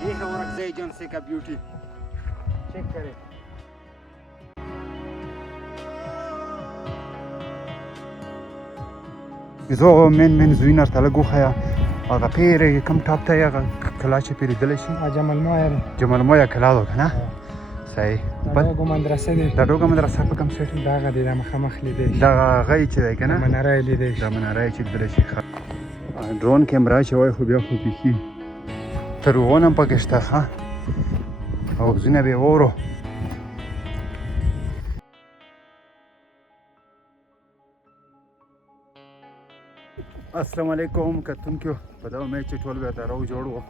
ये है औरंगजेब एजेंसी का ब्यूटी, चेक करें। زه من زوینر ته لږ وښیه هغه پیرې کوم ټاپ ته یې هغه کلا چې پیرېدلی شي جمال مایا دی. جمال مایا کلا ده که نه؟ صحیح. دا ډوګو مدرسه دی. دا ډوګو مدرسه په کوم سایډ؟ دغه دی، دا مخامخ لیدی شي. دغه هغه یې چې دی که نه؟ مناره یې لیدی شي. دا مناره یې چې لیدلی شي. ډرون کیمرا چې وایي خو بیا خو بیخي ترغونه هم پکې شته ښه، اوزونه به یې واورو. السلام علیکم کتونکو، په دا امید چې ټول بیا راو جوړ وو.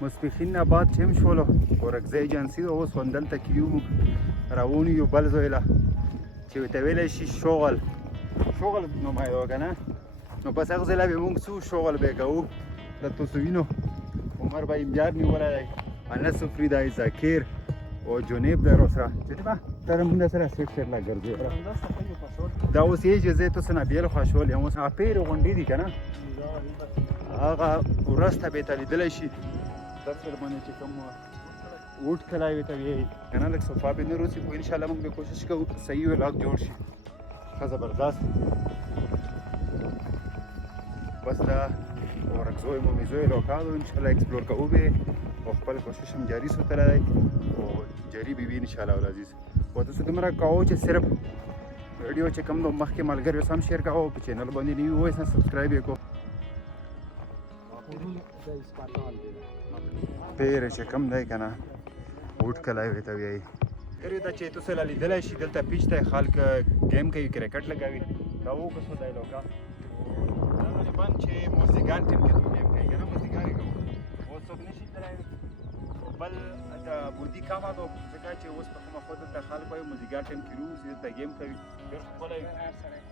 ماسپښین نه بعد چې هم شولو اورکزی ایجنسي ده، اوس همدلته کې یو روان یو بل ځای له چې ورته ویلی شي شغل نومه یې که نه، نو پس هغه ځای له به موږ څو شغل به یې کوو. د تاسو وینو عمر به یې بیار نیولی دی، انس فریدا ذکیر او جنیب دی راسره. جنیبه ته موږ سره سیټ لا ګرځې دا اوس یې چې زه تاسو نه بیل خوشحال یم. اوس هغه پیرې غونډې دي که نه، هغه ورځ ته به یې ته لیدلی شي درسره باندې چې کوم ووټ کلی ورته وایي که نه، لږ صفا به نه روسي، خو انشاءالله موږ به کوشش کوو صحیح ولاګ جوړ شي ښه زبردست. بس دا اورکزوی مومیزوی علاقه دو انشاءالله اکسپلور کوو به، او خپل کوشش هم جاري ساتلی دی او جاري به وي انشاءالله العزیز. خو تاسو دومره کوو چې صرف ویډیو چې کوم نو مخکې ملګرو سم شیر کوو، په چینل باندې نوي وایي سبسکرایب یې کوو. پیر چې کوم دی که نه ووټ کلی ورته وایي. ګرې دا چې تاسو لا لیدلی شي دلته پیچ دی، خلک ګیم کوي، کرکټ لګوي. دا وکړو دا علاقه دا غالبا چې موزیګان ټیم کې دوی ګیم کوي که نه، موزیګان یې کوو. اوس څوک نه شي تللی. بل د بودي کمه ده ځکه چې اوس په کومه خوا دلته خلک وایي موزیګان ټیم کې روز دلته ګیم کوي. ډېر ښکلی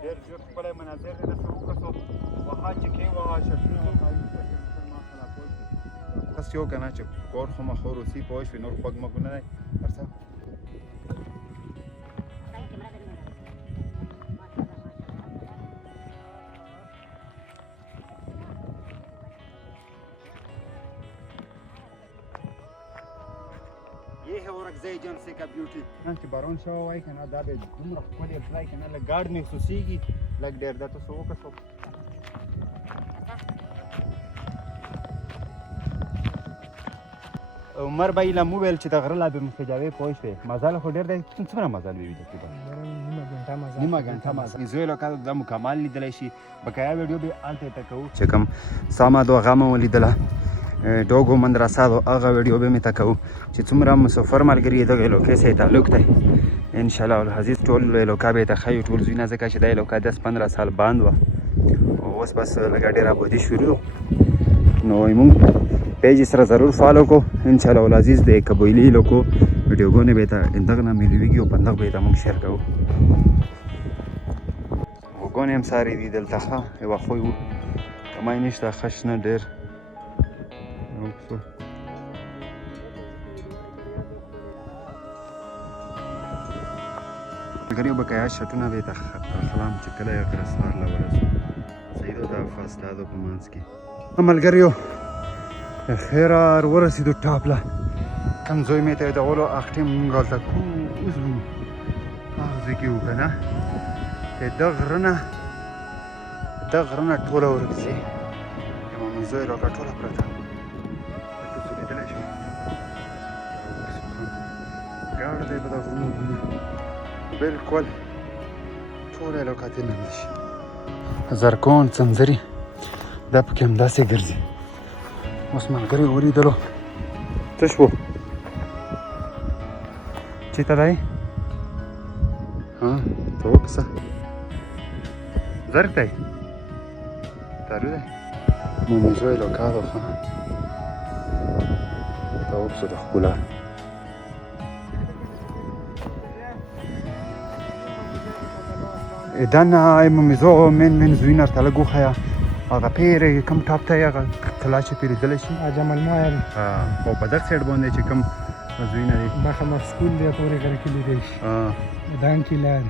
ډېر ژر ښکلی مناظر دی. داسې وکړو وها چې کې وها شرطونه بس یو که نه چې کور خو مخ روسي پوه شوې، نور خوږ مږ نه دی هر څه. ये है औरंगजेब एजेंसी का ब्यूटी چې باران شوی وای که نه، دا به دومره ښکلی پلی که نه، لږ ګارډ محسوسېږي لږ ډېر. دا تاسو وکړو عمر به یې له موویل چې د غره لا به مخجاوې پوه شوې مزل خو ډېر دی. څومره مزل به وي تقریبا؟ نیمه ګنټه مزل. زوی علاقه دا مکمل لیدلی شي. بقایا ویډیو به هلته ته کوو چې کوم ساما دو هغه مو ولیدله، ډوګو مدرسه دو هغه ویډیو به مې ته کوو چې څومره مسافر ملګري یې دغه علاقې سره تعلق دی. انشاءالله العزیز ټول علاقه به یې ته ښیو، ټول زوینه، ځکه چې دا علاقه 10-15 سال بند وه او اوس بس لږه ډېره آبادي شروع. نو موږ پیج سره ضرور فالو کو انشاءالله العزیز. د قبایلي علاقو ویډیوګانې به یې ته دغه نه میلویږي او په همدغه به یې ته موږ شیر کوو. غوګانې هم سارې دي دلته ښه، یوه خوی و کمای نشته، ښه شنه ډېر. ملګري بقایا شټونه به یې ته اخلم چې کله یې کله سهار له ورسو صحیح ده. دا فاصله ده په منځ کې. ملګریو خیره ورسېدو ټاپ له کوم ځای مې ته یادولو، هغه ټیم مونږ هلته کوز وو، هغه ځای کې وو که نه. دا غره نه ټوله اورکزي د مومیزو علاقه ټوله پرته تاسو لیدلی شئ. ګاډ دی په دا غرونو باندې بلکل ټوله علاقه ترې نندل شي. زرکون څنځري دا پکې همداسې ګرځي. اوس ملګري ولیدلو څه شو چېرته دی؟ ته وکړه زرک دی تارو دی مومیزو علاقه ده ښه. دا وکړه د ښکلا دن مومیزو من زوینر ته لږ وښیه هغه پیرې کوم ټاپ ته یې هغه کلا چې پیرېدلی شي جمال مایا دی. او په دغه سایډ باندې چې کوم زوینه دي مخامخ سکول دی، پورې غره کې لیدی شي. دانکې لارې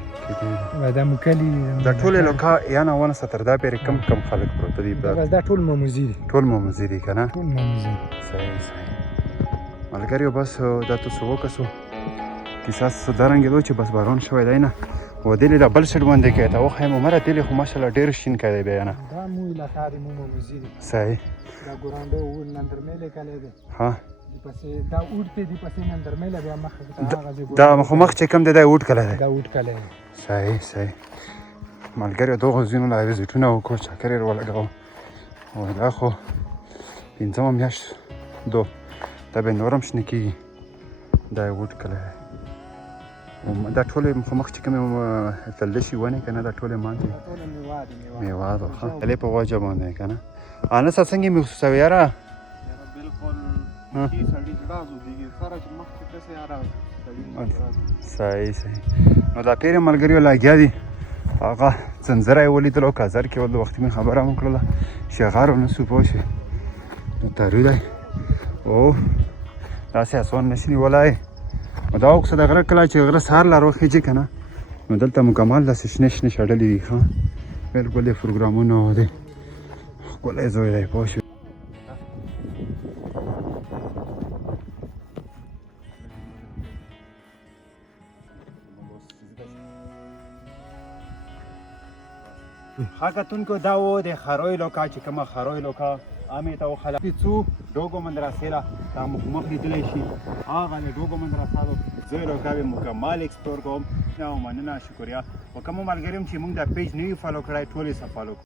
دا موکلي دا ټول علاقه یعنې ونه ستر دا پرې کم خلک پروته دي. دا ټول موموزي دي. ټول موموزي دي که نه؟ ټول موموزي. صحیح. ملګریو بس دا تاسو وکړو کیسه درنګېدو چې بس باران شوی دی نه و دلې د بل سیډ باندې کې ته وښیم عمره دلې خو ماشاءالله ډېر شین کړی دی بیا نه دا مو علاقه دی مو مزید صحیح دا ګورانډو ول نندرمېله کله دی ها دی پسې دا اوټ دی پسې نندرمېله بیا مخ دا خو مخ چې کم دی دا اوټ کله دی دا اوټ کله دی صحیح صحیح ملګریو دغو ځینو لا ویزیټونه وکړو چکر یې ولګوو او دا خو پنځمه میاشت دا به نور هم شنه کېږي دا یې اوټ کلی دی دا ټولې خو مخ چې کومې تللی شي ونې که نه دا ټولې ماتې میوه ده ښه هلې په غوجه باندې که نه انسه څنګه یې محسوسوي یاره صحیح صحیح نو دا پیر ملګریو لګیا دي هغه ځنځره یې ولیدلو کازر کې ول د وختي مې خبره هم وکړله شغار ونسو پوه شوې نو تارو دی او داسې اسوان نشي نیولی نو دا اوکسه د غره کله چې غره سهار لار وخیجي که نه نو دلته مکمل داسې شنې شنې شډلې دي ښه بلکل یې پروګرامونه دی ښکلی ځای دی پوه شوې ښه کتونکو دا و د خروی لوکا چې کومه خروی لوکا عامې ته وخلا څو ډوګو مندرسې له دا مخ لیدلی شي هغه د ډوګو مندرسه زه لوکا به مکمل ایکسپلور کوم نه مننه شکریه و کومو ملګري چې موږ دا پیج نه وي فالو کړی ټول یې فالو